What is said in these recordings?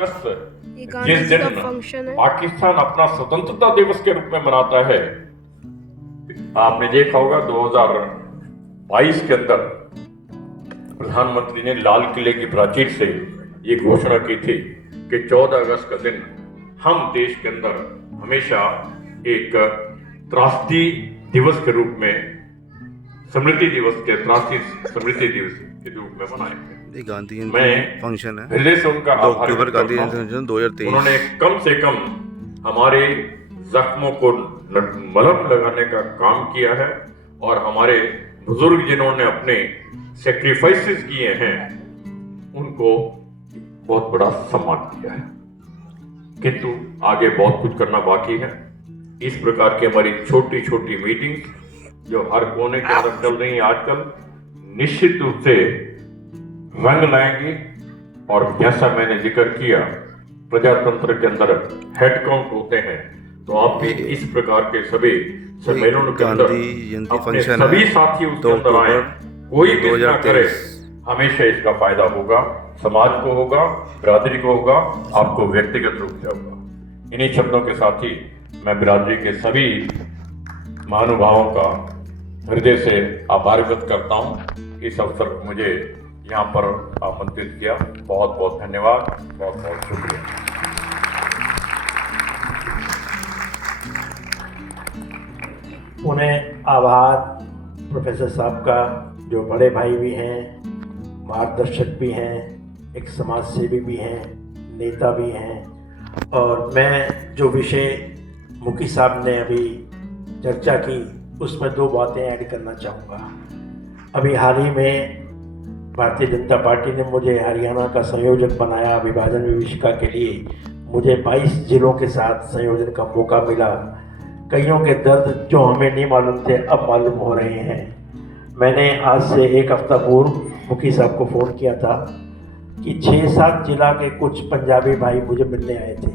अगस्त ये गांधी जिस जी का दिन फंक्शन है। पाकिस्तान अपना स्वतंत्रता दिवस के रूप में मनाता है, आपने देखा होगा 2022 के अंदर प्रधानमंत्री ने लाल किले की प्राचीर से ये घोषणा की थी कि 14 अगस्त का दिन हम देश के अंदर हमेशा एक त्रासदी दिवस के रूप में स्मृति दिवस के त्रासदी स्मृति दिवस के रूप में मनाएंगे। ये गांधी मैं जयंती फंक्शन है हृदय से उनका 2 आभार अक्टूबर व्यक्त गांधी करता जयंती हूं। फंक्शन 2023। उन्होंने कम से कम हमारे जख्मों को मलहम लगाने का काम किया है और हमारे बुजुर्ग जिन्होंने अपने सेक्रीफाइसेस किए हैं उनको बहुत बड़ा सम्मान किया है, किंतु आगे बहुत कुछ करना बाकी है। इस प्रकार की हमारी छोटी छोटी मीटिंग जो हर कोने के अंदर चल रही है आजकल, निश्चित रूप से रंग लाएंगी। और जैसा मैंने जिक्र किया, प्रजातंत्र के अंदर हेड काउंट होते हैं, तो आप भी इस प्रकार के सभी सम्मेलनों के अंदर गांधी जयंती अपने फंक्शन सभी है साथी उसके 2 अंदर आए। अक्टूबर कोई भी ना करे, 2023। हमेशा इसका फायदा होगा, समाज को होगा, बिरादरी को होगा, आपको व्यक्तिगत रूप से होगा। इन्हीं शब्दों के साथ ही मैं बिरादरी के सभी महानुभावों का हृदय से आभार व्यक्त करता हूँ। इस अवसर पर मुझे यहाँ पर आमंत्रित किया, बहुत बहुत धन्यवाद, बहुत बहुत शुक्रिया। उन्हें आभार प्रोफेसर साहब का, जो बड़े भाई भी हैं, मार्गदर्शक भी हैं, एक समाज सेवी भी हैं, नेता भी हैं। और मैं जो विषय मुखी साहब ने अभी चर्चा की उसमें 2 बातें ऐड करना चाहूँगा। अभी हाल ही में भारतीय जनता पार्टी ने मुझे हरियाणा का संयोजक बनाया विभाजन विभीषिका के लिए। मुझे 22 जिलों के साथ संयोजन का मौका मिला। कईयों के दर्द जो हमें नहीं मालूम थे अब मालूम हो रहे हैं। मैंने आज से 1 हफ्ता पूर्व मुखी साहब को फ़ोन किया था कि 6-7 जिला के कुछ पंजाबी भाई मुझे मिलने आए थे।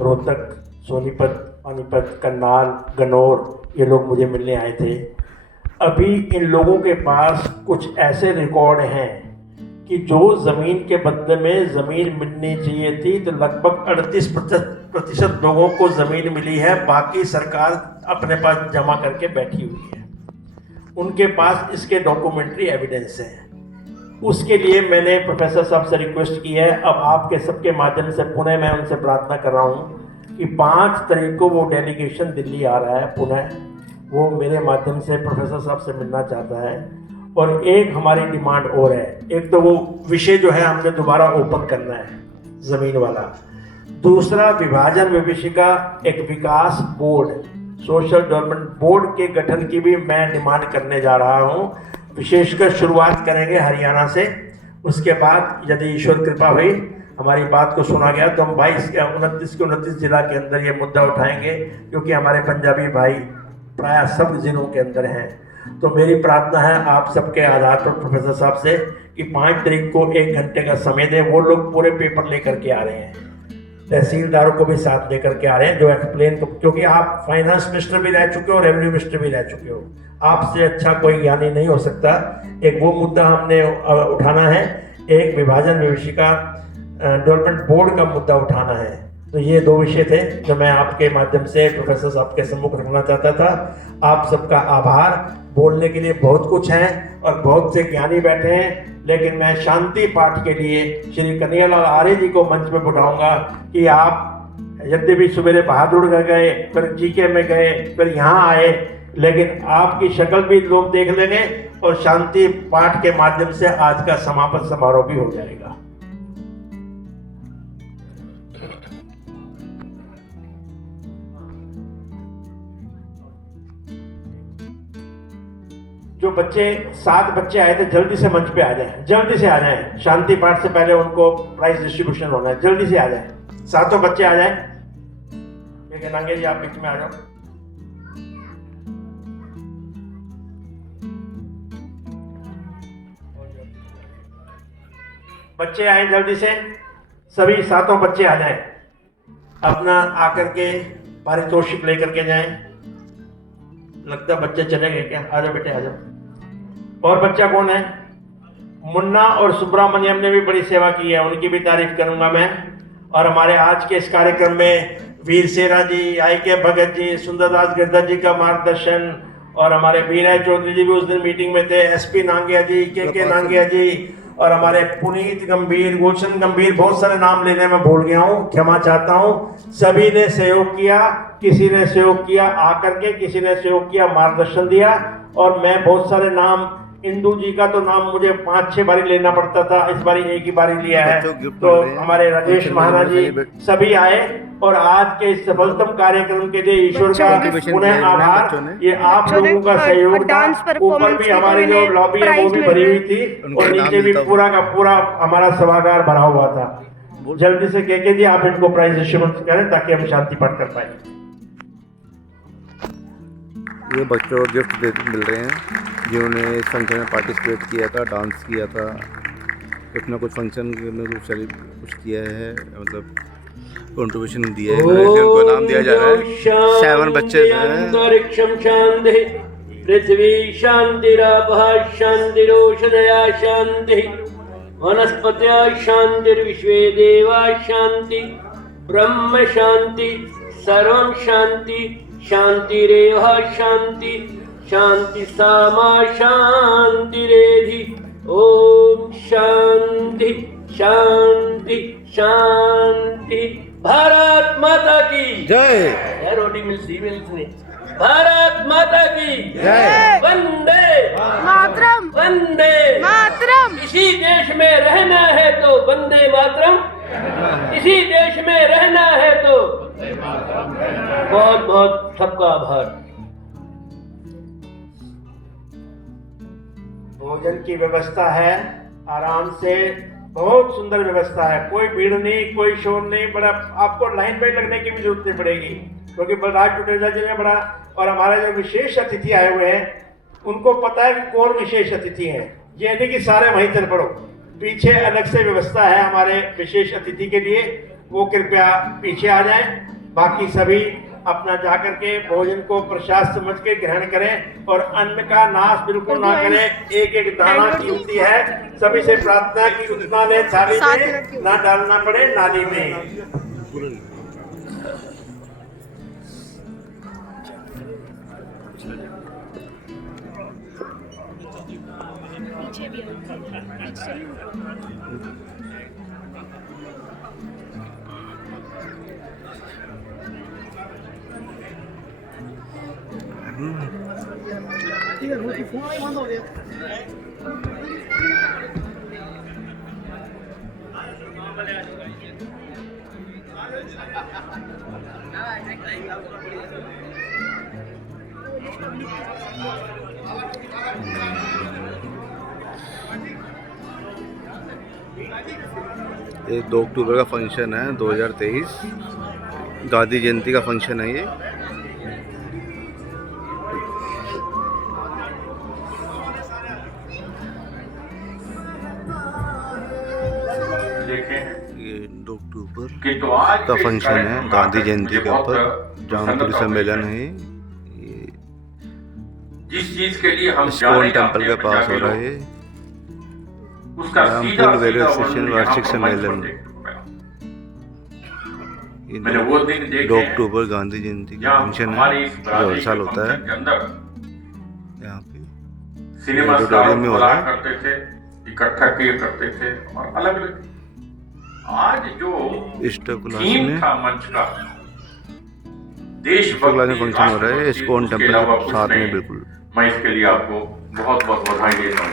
रोहतक, सोनीपत, पानीपत, करनाल, गन्नौर, ये लोग मुझे मिलने आए थे। अभी इन लोगों के पास कुछ ऐसे रिकॉर्ड हैं कि जो ज़मीन के बदले में ज़मीन मिलनी चाहिए थी, तो लगभग 38% लोगों को ज़मीन मिली है, बाकी सरकार अपने पास जमा करके बैठी हुई है। उनके पास इसके डॉक्यूमेंट्री एविडेंस है। उसके लिए मैंने प्रोफेसर साहब से रिक्वेस्ट की है। अब आपके सबके माध्यम से पुनः मैं उनसे प्रार्थना कर रहा हूँ कि 5 तारीख को वो डेलीगेशन दिल्ली आ रहा है पुनः, वो मेरे माध्यम से प्रोफेसर साहब से मिलना चाहता है। और एक हमारी डिमांड और है, एक तो वो विषय जो है हमने दोबारा ओपन करना है ज़मीन वाला। दूसरा, विभाजन विभीषिका एक विकास बोर्ड, सोशल डेवलपमेंट बोर्ड के गठन की भी मैं डिमांड करने जा रहा हूँ। विशेषकर शुरुआत करेंगे हरियाणा से, उसके बाद यदि ईश्वर कृपा हुई हमारी बात को सुना गया तो हम 22 या 29 जिला के अंदर ये मुद्दा उठाएंगे, क्योंकि हमारे पंजाबी भाई प्रायः सब जिलों के अंदर हैं। तो मेरी प्रार्थना है आप सबके आधार पर प्रोफेसर साहब से कि 5 तारीख को 1 घंटे का समय दें। वो लोग पूरे पेपर लेकर के आ रहे हैं, तहसीलदारों को भी साथ लेकर के आ रहे हैं, जो एक्सप्लेन, क्योंकि आप फाइनेंस मिनिस्टर भी रह चुके हो, रेवेन्यू मिनिस्टर भी रह चुके हो, आपसे अच्छा कोई ज्ञानी नहीं हो सकता। एक वो मुद्दा हमने उठाना है, एक विभाजन विभीषिका डेवलपमेंट बोर्ड का मुद्दा उठाना है। तो ये 2 विषय थे जो मैं आपके माध्यम से प्रोफेसर साहब के सम्मुख रखना चाहता था। आप सबका आभार। बोलने के लिए बहुत कुछ है और बहुत से ज्ञानी बैठे हैं, लेकिन मैं शांति पाठ के लिए श्री कन्हैयालाल आर्य जी को मंच में बुलाऊंगा कि आप यद्यपि सवेरे बहादुर गए, फिर जीके में गए, फिर यहाँ आए, लेकिन आपकी शक्ल भी लोग देख लेंगे और शांति पाठ के माध्यम से आज का समापन समारोह भी हो जाएगा। जो बच्चे 7 बच्चे आए थे जल्दी से मंच पे आ जाएं, जल्दी से आ जाएं। शांति पाठ से पहले उनको प्राइज डिस्ट्रीब्यूशन होना है, जल्दी से आ जाएं। 7 बच्चे आ जाएं। ठीक है नांगे जी, आप बीच में आ जाओ। बच्चे आए जल्दी से, सभी 7 बच्चे आ जाएं, अपना आकर के पारितोषिक लेकर के जाएं। लगता बच्चे चले गए क्या? आ जाओ बेटे आ जाओ। और बच्चा कौन है? मुन्ना और सुब्रमण्यम ने भी बड़ी सेवा की है, उनकी भी तारीफ करूंगा मैं। और हमारे आज के इस कार्यक्रम में वीर सेना जी, आई के भगत जी, सुंदरदास गिरधर जी का मार्गदर्शन, और हमारे बीराय चौधरी जी भी उस दिन मीटिंग में थे, एसपी नांगिया जी, के नांगिया जी, और हमारे पुनीत गंभीर, गुलशन गंभीर, बहुत सारे नाम लेने में भूल गया हूँ, क्षमा चाहता हूँ। सभी ने सहयोग किया, किसी ने सहयोग किया आकर के, किसी ने सहयोग किया मार्गदर्शन दिया। और मैं बहुत सारे नाम, इंदू जी का तो नाम मुझे 5-6 बारी लेना पड़ता था, इस बारी एक ही बारी लिया है। तो हमारे राजेश महाना जी सभी आए, और आज के इस सफलतम कार्यक्रम के लिए ईश्वर का पुनः आभार। ये आप लोगों का सहयोग था। ऊपर भी हमारी जो लॉबी है वो भी भरी हुई थी, और नीचे भी पूरा का पूरा हमारा सभागार भरा हुआ था। जल्दी से के जी आप इनको प्राइज डिस्ट्रीब्यूट करें ताकि हम शांति पाठ कर पाए। ये बच्चों को गिफ्ट मिल रहे हैं जिन्होंने इस फंक्शन में पार्टिसिपेट किया था, डांस किया था, अपना कुछ फंक्शन में कुछ किया है, मतलब कंट्रीब्यूशन दिया है, उनको नाम दिया जा रहा है। 7 बच्चे अंतरिक्षम शांति, पृथ्वी शांतिरापः शांतिरोषधया शांति, वनस्पत्या शांतिर्विश्वे देवा शांति, ब्रह्म शांति, सर्वं शांति, शांतिरेव शांति, शांति सामा शांतिरेधि। ओम शांति शांति शांति। भारत माता की जय। रोटी मिलती ने। भारत माता की जय। वंदे मातरम, वंदे मातरम। इसी देश में रहना है तो वंदे मातरम, इसी देश में रहना है तो बहुत बहुत सबका आभार। भोजन की व्यवस्था है, आराम से, बहुत सुंदर व्यवस्था है, कोई भीड़ नहीं, कोई शोर नहीं, बड़ा आपको लाइन पे लगने की भी जरूरत नहीं पड़ेगी, क्योंकि बलराज टुटेजा जी ने बड़ा, और हमारे जो विशेष अतिथि आए हुए हैं उनको पता है कि कौन विशेष अतिथि हैं। ये नहीं कि सारे वहीं चल पड़ो, पीछे अलग से व्यवस्था है हमारे विशेष अतिथि के लिए, वो कृपया पीछे आ जाएं। बाकी सभी अपना जाकर के भोजन को प्रसाद समझ के ग्रहण करें, और अन्न का नाश बिल्कुल ना करें, एक एक दाना कीमती है। सभी से प्रार्थना की उतना ले थाली में, ना डालना पड़े नाली में। ये 2 अक्टूबर का फंक्शन है, 2023 गांधी जयंती का फंक्शन है ये। ये 2 अक्टूबर का फंक्शन है गांधी जयंती के ऊपर, जानपुरी सम्मेलन है ये, जिस चीज के लिए हम इस्कॉन टेम्पल के पास हो रहा है ये, रामपुर रेलवे स्टेशन वार्षिक सम्मेलन। मैंने वो दिन देखे 2 अक्टूबर गांधी जयंती का फंक्शन है, जो हर साल होता है यहाँ पे सिनेमा ऑडिटोरियम में हो रहा है। करते थे, इकट्ठा किए करते थे, और अलग अलग आज जो थीम था मंच का, देशभक्ति फंक्शन हो रहा है इस्कॉन टेम्पल के साथ में। बिल्कुल मैं इसके लिए आपको बहुत बहुत बधाई देता हूँ।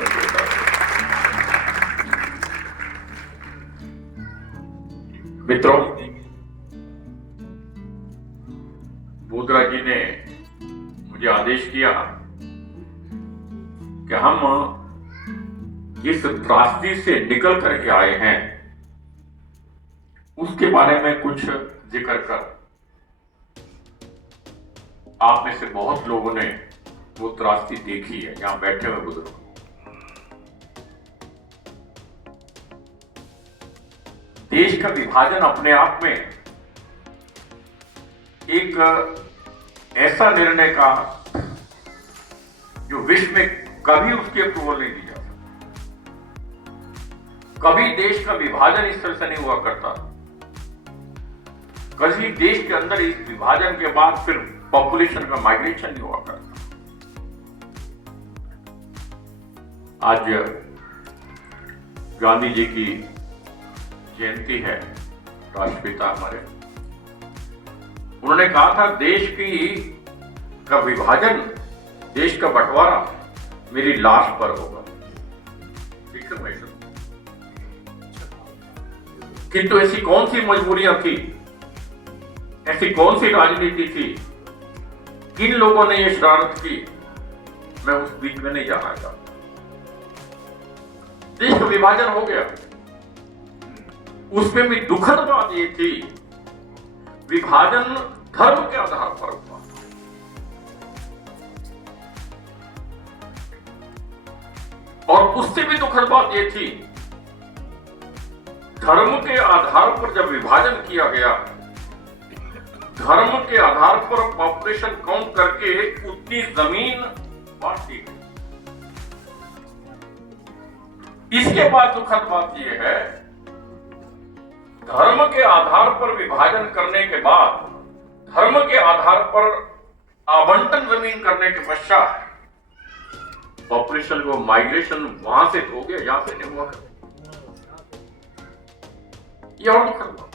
मित्रों, बोधरा जी ने मुझे आदेश किया कि हम जिस त्रासदी से निकल करके आए हैं उसके बारे में कुछ जिक्र कर। आप में से बहुत लोगों ने वो त्रासदी देखी है, यहां बैठे हुए बुजुर्ग। देश का विभाजन अपने आप में एक ऐसा निर्णय का जो विश्व में कभी उसकी अप्रूवल नहीं दी जा सकती। कभी देश का विभाजन इस तरह से नहीं हुआ करता। कभी देश के अंदर इस विभाजन के बाद फिर पॉपुलेशन का माइग्रेशन नहीं हुआ करता। आज गांधी जी की जयंती है, राष्ट्रपिता हमारे। उन्होंने कहा था देश का विभाजन, देश का बंटवारा मेरी लाश पर होगा। ठीक है भाई साहब, किंतु ऐसी कौन सी मजबूरियां थी, ऐसी कौन सी राजनीति थी, किन लोगों ने ये शरारत की, मैं उस बीच में नहीं जाना चाहता। देश का विभाजन हो गया, उसमें भी दुखद बात ये थी विभाजन धर्म के आधार पर हुआ। और उससे भी दुखद बात ये थी धर्म के आधार पर जब विभाजन किया गया, धर्म के आधार पर पॉपुलेशन काउंट करके उतनी जमीन बांटी गई। इसके बाद दुखद बात यह है धर्म के आधार पर विभाजन करने के बाद, धर्म के आधार पर आवंटन जमीन करने के पश्चात पॉपुलेशन को माइग्रेशन वहां से हो गया, यहां से नहीं हुआ। ये और दुखद बात।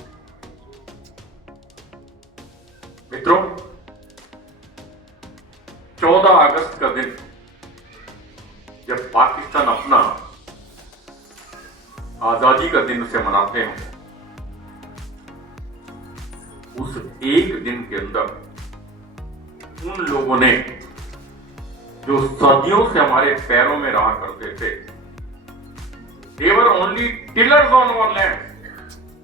मित्रों, 14 अगस्त का दिन जब पाकिस्तान अपना आजादी का दिन उसे मनाते हैं, उस एक दिन के अंदर उन लोगों ने जो सदियों से हमारे पैरों में रहा करते थे, they were only tillers on our land.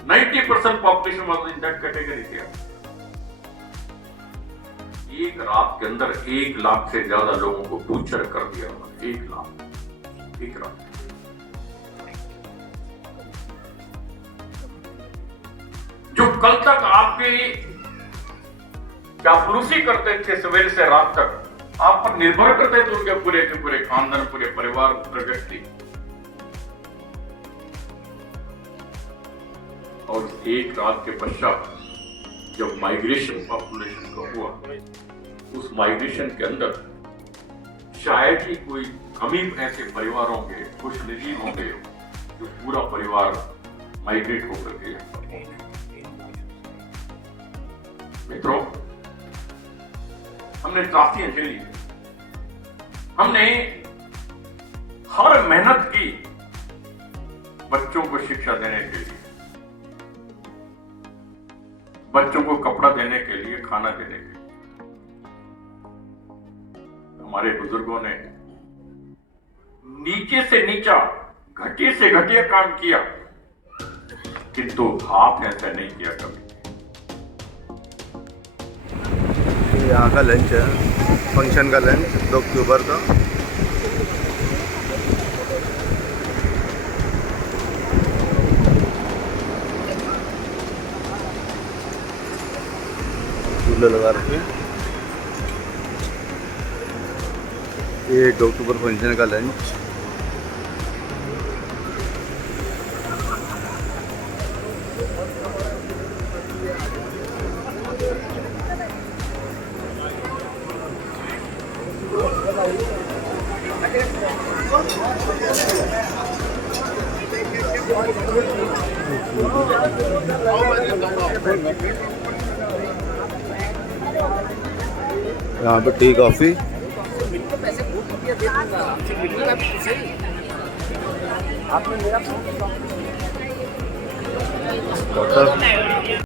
90% population was in that category here. एक रात के अंदर 1 लाख से ज्यादा लोगों को बूचर कर दिया। 1 लाख एक रात। जो कल तक आपकी चापलूसी करते थे सवेरे से रात तक, आप पर निर्भर करते थे उनके पूरे के पूरे खानदान, पूरे परिवार, पूरे व्यक्ति, और एक रात के पश्चात जब माइग्रेशन पॉपुलेशन का हुआ, उस माइग्रेशन के अंदर शायद ही कोई कमी ऐसे परिवार होंगे, कुछ निजी होंगे जो पूरा परिवार माइग्रेट होकर के। मित्रों, हमने त्रासदियां झेली, हमने हर मेहनत की बच्चों को शिक्षा देने के लिए, बच्चों को कपड़ा देने के लिए, खाना देने के लिए। हमारे बुजुर्गों ने नीचे से नीचा, घटिया से घटिया काम किया, किंतु आप ऐसा नहीं किया कभी। यहाँ का लंच है, फंक्शन का लंच 2 अक्टूबर का। झूले लगा रखे। ये 2 अक्टूबर फंक्शन का लंच। यहाँ पे टी कॉफ़ी।